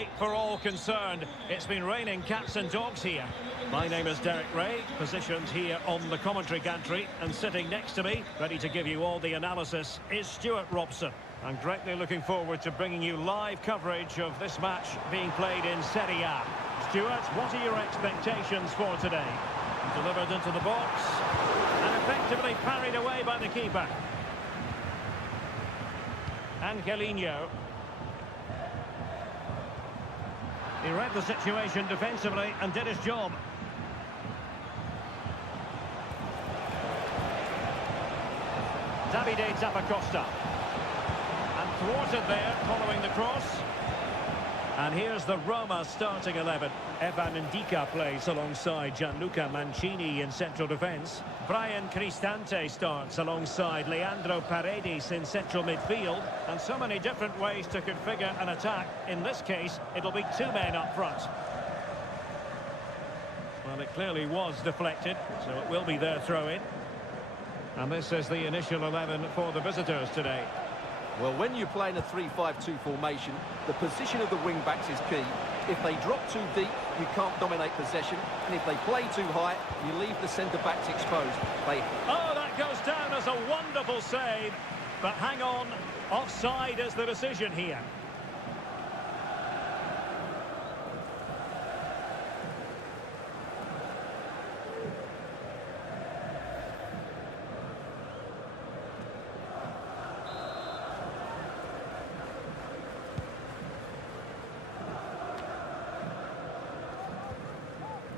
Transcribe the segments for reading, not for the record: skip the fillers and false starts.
night for all concerned. It's been raining cats and dogs here. My name is Derek Ray, positioned here on the commentary gantry, and sitting next to me, ready to give you all the analysis, is Stuart Robson. I'm greatly looking forward to bringing you live coverage of this match being played in Serie A. Stuart, what are your expectations for today? Delivered into the box, and effectively parried away by the keeper. Angelino. He read the situation defensively and did his job. Davide Zappacosta. And thwarted there following the cross. And here's the Roma starting 11. Evan Ndika plays alongside Gianluca Mancini in central defence. Brian Cristante starts alongside Leandro Paredes in central midfield. And so many different ways to configure an attack. In this case, it'll be two men up front. Well, it clearly was deflected, so it will be their throw-in. And this is the initial 11 for the visitors today. Well, when you're playing a 3-5-2 formation, the position of the wing-backs is key. If they drop too deep, you can't dominate possession. And if they play too high, you leave the centre-backs exposed. Oh, that goes down as a wonderful save. But hang on, offside is the decision here.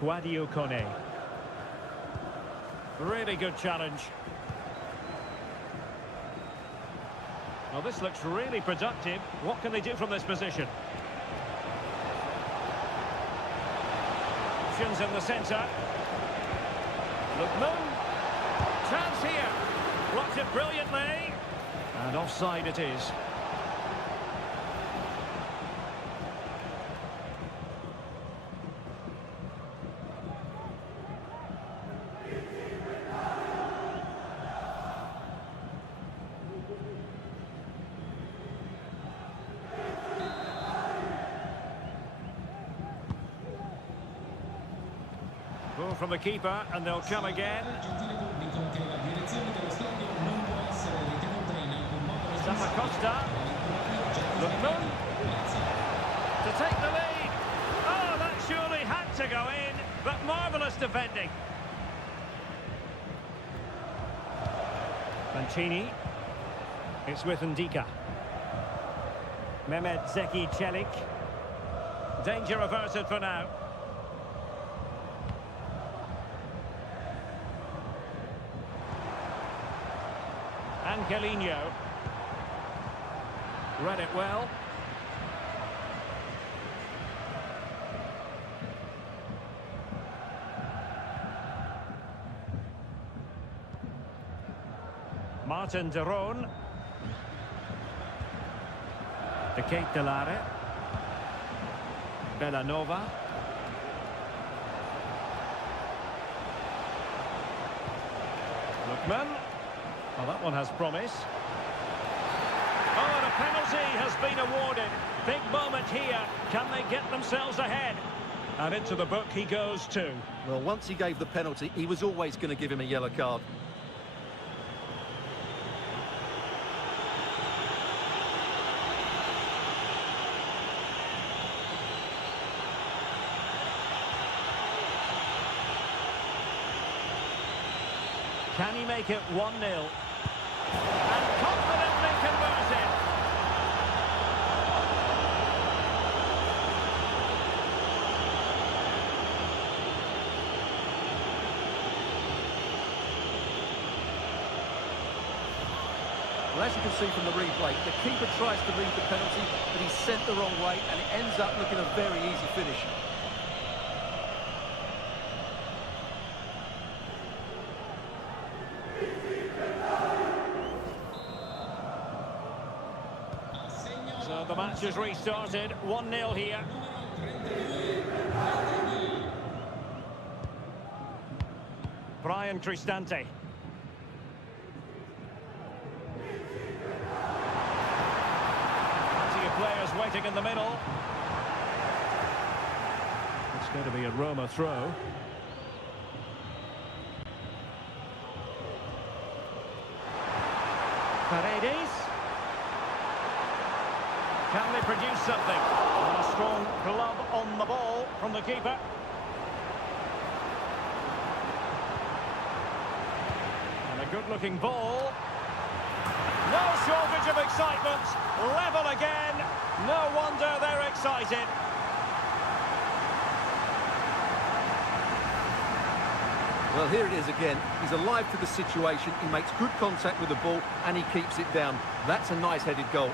Guadio Kone. Really good challenge. Well, this looks really productive. What can they do from this position? Options in the centre. Lookman. Chance here. Blocked it brilliantly. And offside it is. Ball from the keeper, and they'll come again. Zappacosta. Lookman. To take the lead. Oh, that surely had to go in, but marvellous defending. Mancini. It's with Ndika. Mehmet Zeki Çelik. Danger averted for now. Angelino. Read it well. Martin de Roon. De Ketelare. Bellanova. Lookman. Well, that one has promise. Oh, and a penalty has been awarded. Big moment here. Can they get themselves ahead? And into the book he goes too. Well, once he gave the penalty, he was always going to give him a yellow card. Can he make it 1-0? And confidently converted. Well, as you can see from the replay, the keeper tries to read the penalty, but he's sent the wrong way, and it ends up looking a very easy finish. So the match has restarted, 1-0 here. Brian Cristante. Plenty of players waiting in the middle. going to be a Roma throw. Paredes. Can they produce something? And a strong glove on the ball from the keeper. And a good-looking ball. No shortage of excitement. Level again. No wonder they're excited. Well, here it is again. He's alive to the situation. He makes good contact with the ball and he keeps it down. That's a nice headed goal.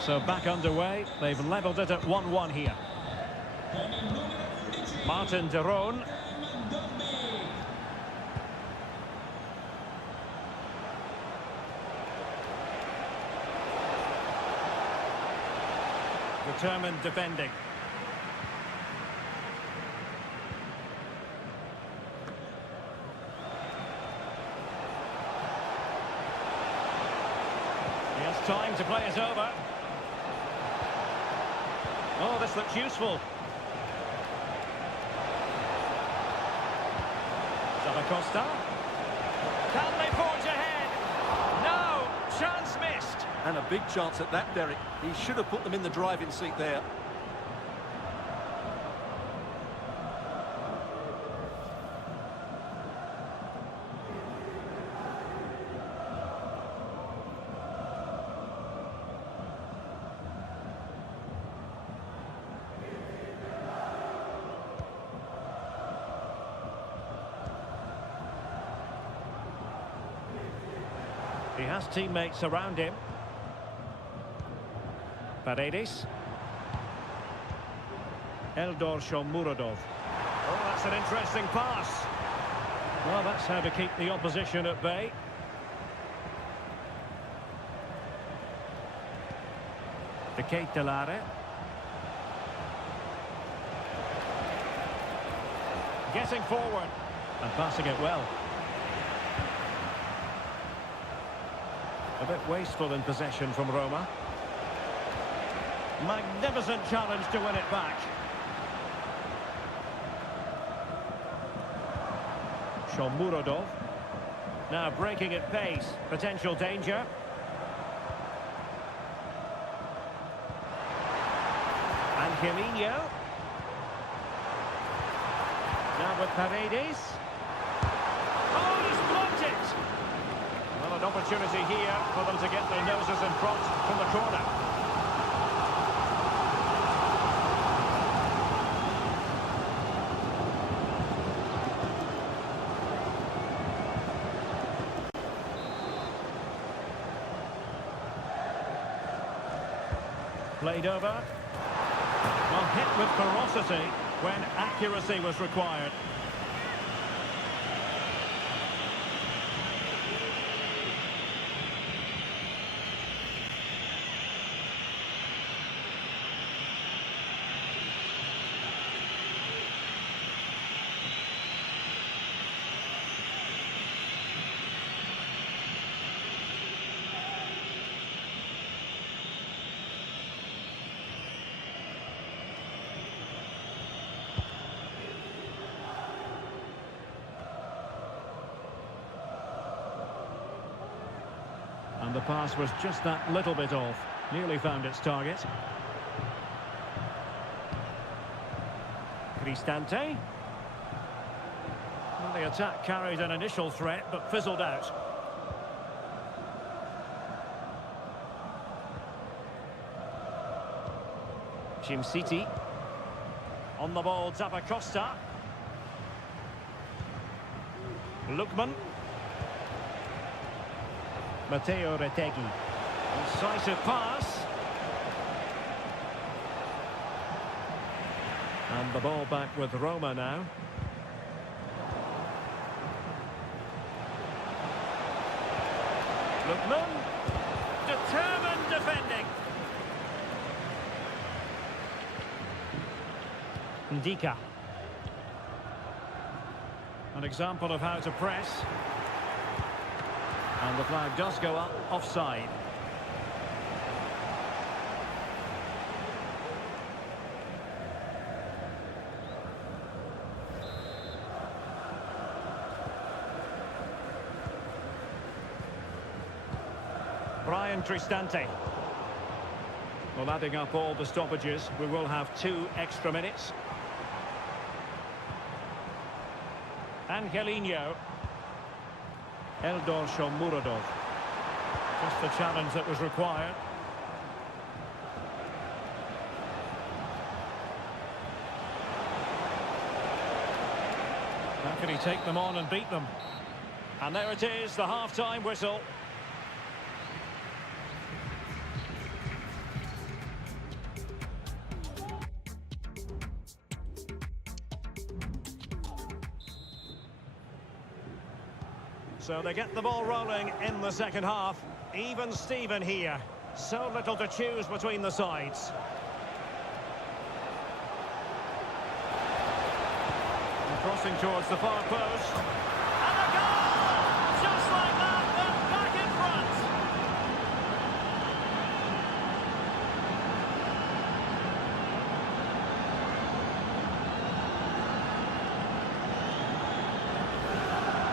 So back underway. They've levelled it at 1-1 here. Martin de Roon. Determined defending. He has time to play it over. Oh, this looks useful. Costa. Can they forge ahead? No! Chance missed. And a big chance at that, Derek. He should have put them in the driving seat there. He has teammates around him. Paredes. Eldor Shomurodov. Oh, that's an interesting pass. Well, that's how to keep the opposition at bay. De Ketelare. Getting forward and passing it well. A bit wasteful in possession from Roma. Magnificent challenge to win it back. Shomurodov. Now breaking at pace. Potential danger. And Jimenez. Now with Paredes. Oh, he's blocked it! Well, an opportunity here for them to get their noses in front from the corner. Played over. Well, hit with ferocity when accuracy was required. And the pass was just that little bit off. Nearly found its target. Cristante. Well, the attack carried an initial threat, but fizzled out. City. On the ball, Costa. Lookman. Matteo Retegui. Incisive pass. And the ball back with Roma now. Lookman. Determined defending. Ndika. An example of how to press. And the flag does go up offside. Brian Cristante. Well, adding up all the stoppages, we will have 2 extra minutes. Angelino. Eldor Shomurodov. Just the challenge that was required. How can he take them on and beat them? And there it is, the half-time whistle. So they get the ball rolling in the second half. Even Steven here. So little to choose between the sides. And crossing towards the far post. And a goal! Just like that, they're back in front.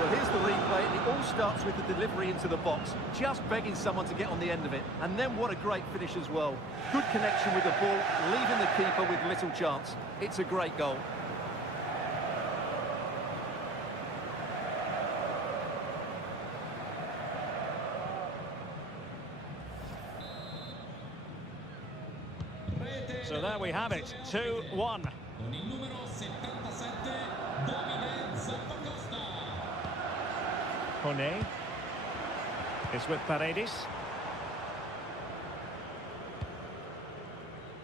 Well, here's the replay. It all starts with the delivery into the box, just begging someone to get on the end of it. And then what a great finish as well. Good connection with the ball, leaving the keeper with little chance. It's a great goal. So there we have it, 2-1. Kone is with Paredes.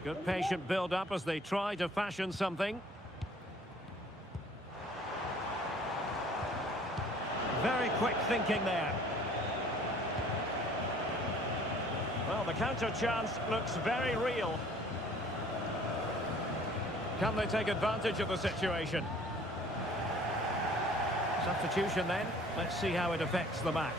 Good patient build-up as they try to fashion something. Very quick thinking there. Well, the counter chance looks very real. Can they take advantage of the situation? Substitution then. Let's see how it affects the match.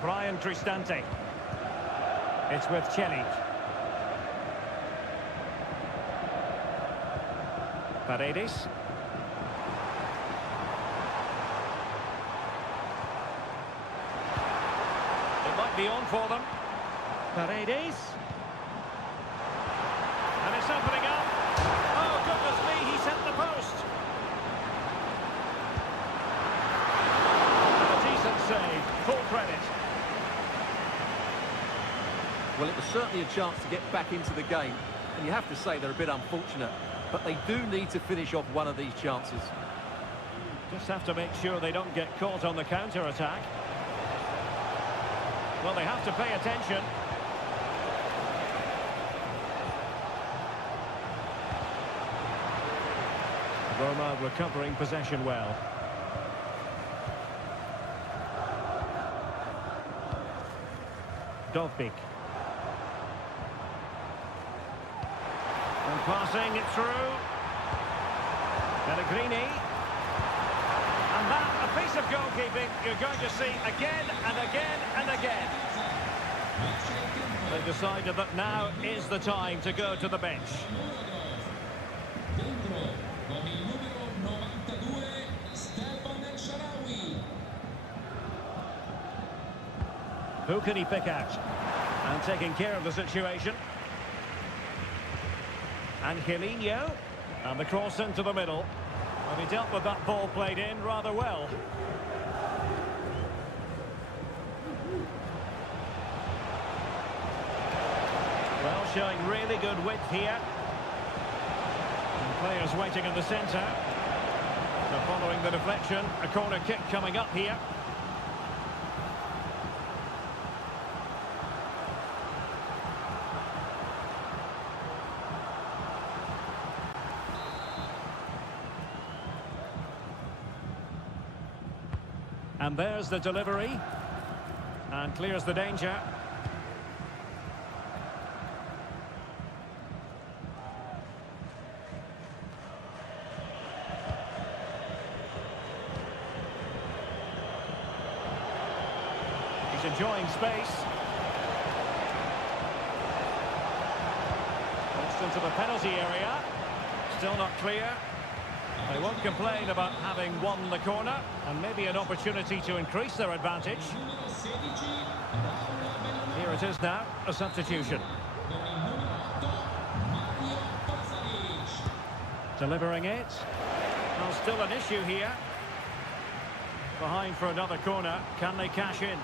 Brian Cristante. It's with Chelik. Paredes. It might be on for them. Paredes. And it's opening up. Oh, goodness me, he's hit the post. A decent save. Full credit. Well, it was certainly a chance to get back into the game. And you have to say they're a bit unfortunate. But they do need to finish off one of these chances. Just have to make sure they don't get caught on the counter-attack. Well, they have to pay attention. Roma recovering possession well. Dovbik. And passing it through. Pellegrini. And that, a piece of goalkeeping you're going to see again and again and again. They decided that now is the time to go to the bench. Who can he pick out? And taking care of the situation. Angelino. And the cross into the middle. And he dealt with that ball played in rather well. Well, showing really good width here. And players waiting in the centre. So following the deflection, a corner kick coming up here. And there's the delivery. And clears the danger. He's enjoying space. Crossed into the penalty area. Still not clear. They won't complain about having won the corner, and maybe an opportunity to increase their advantage. Here it is now, a substitution. Delivering it. Well, still an issue here. Behind for another corner. Can they cash in?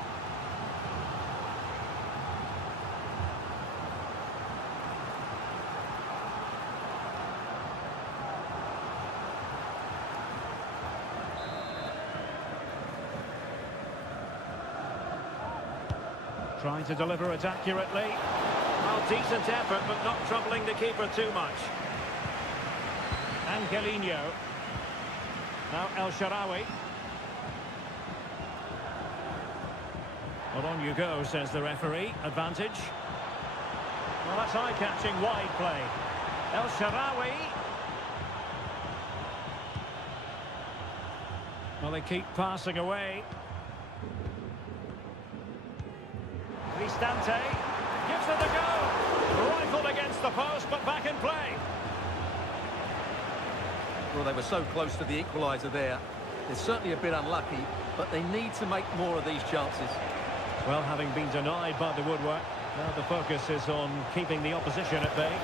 Trying to deliver it accurately. Well, decent effort, but not troubling the keeper too much. Angelino. Now El Shaarawy. Well, on you go, says the referee. Advantage. Well, that's eye-catching wide play. El Shaarawy. Well, they keep passing away. Cristante gives it a go. Rifled against the post, but back in play. Well, they were so close to the equaliser there. They're certainly a bit unlucky, but they need to make more of these chances. Well, having been denied by the woodwork, now the focus is on keeping the opposition at bay.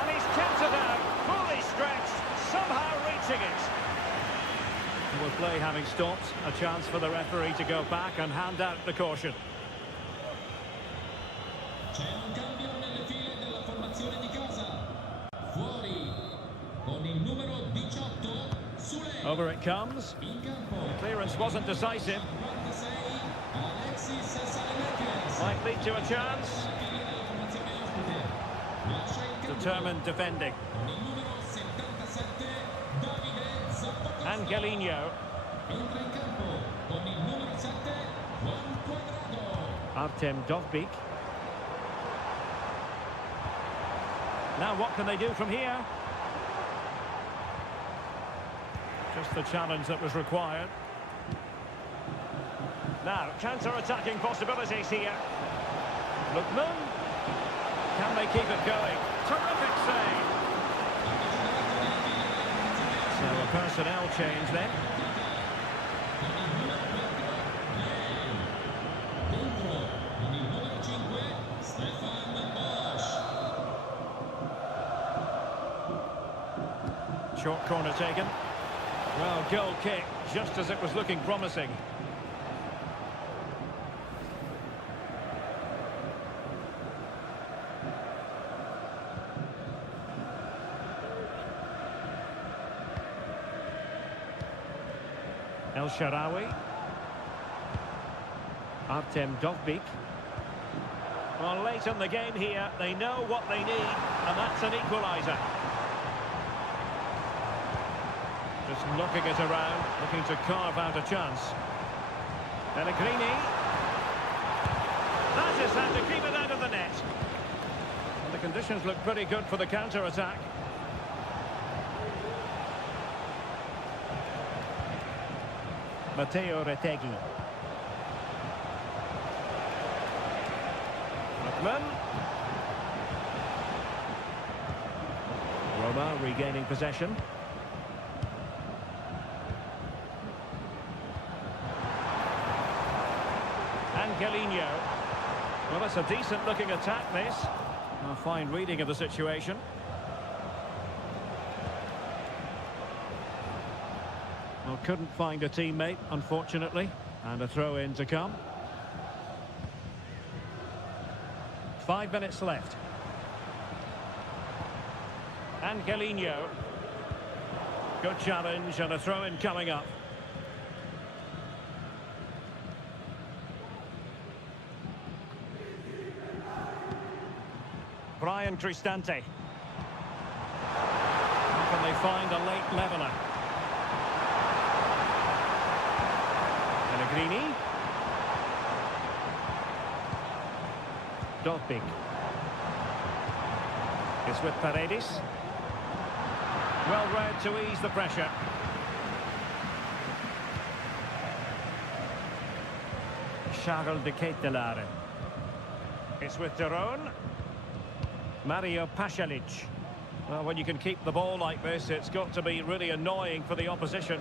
And he's kept it out, fully stretched, somehow reaching it. With play having stopped, a chance for the referee to go back and hand out the caution. C'è un cambio nelle file della formazione di casa. Fuori con il numero 18 Sule. Over it comes. In campo. The clearance wasn't decisive. 56 Alexis Salenekes. Might lead to a chance. Della formazione ospite. Lascia in campo. Determined defending. Con il numero 77 Davide Zappacosta. Angelino. Entra in campo con il numero 7 Juan Cuadrado. Artem Dovbyk. Now what can they do from here? Just the challenge that was required. Now, counter-attacking possibilities here. Lookman. Can they keep it going? Terrific save. So a personnel change then. Dentro con il numero 5 Stefan Bosch. Short corner taken. Well, goal kick, just as it was looking promising. El Shaarawy. Artem Dovbyk. Well, late in the game here, they know what they need, and that's an equaliser. Just knocking it around, looking to carve out a chance. Pellegrini. That is how to keep it out of the net. And the conditions look pretty good for the counter-attack. Matteo Retegui. Lookman. Roma regaining possession. Angelino. Well, it's a decent-looking attack, this. A fine reading of the situation. Well, couldn't find a teammate, unfortunately. And a throw-in to come. 5 minutes left. Angelino. Good challenge and a throw-in coming up. Brian Cristante. Can they find a late leveller? Pellegrini. Dovbik. It's with Paredes. Well read to ease the pressure. Charles de Ketelaere. It's with Daron. Mario Pasalic. Well, when you can keep the ball like this, it's got to be really annoying for the opposition.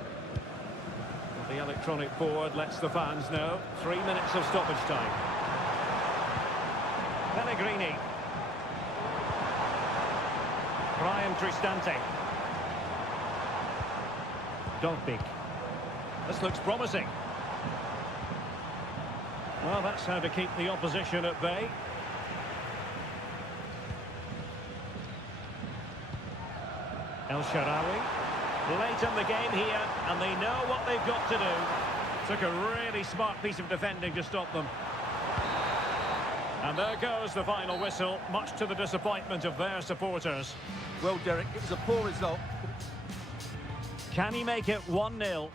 The electronic board lets the fans know. 3 minutes of stoppage time. Pellegrini. Brian Cristante. Dovbik. This looks promising. Well, that's how to keep the opposition at bay. El Shaarawy. Late in the game here, and they know what they've got to do. Took a really smart piece of defending to stop them. And there goes the final whistle, much to the disappointment of their supporters. Well, Derek, it was a poor result. Can he make it 1-0?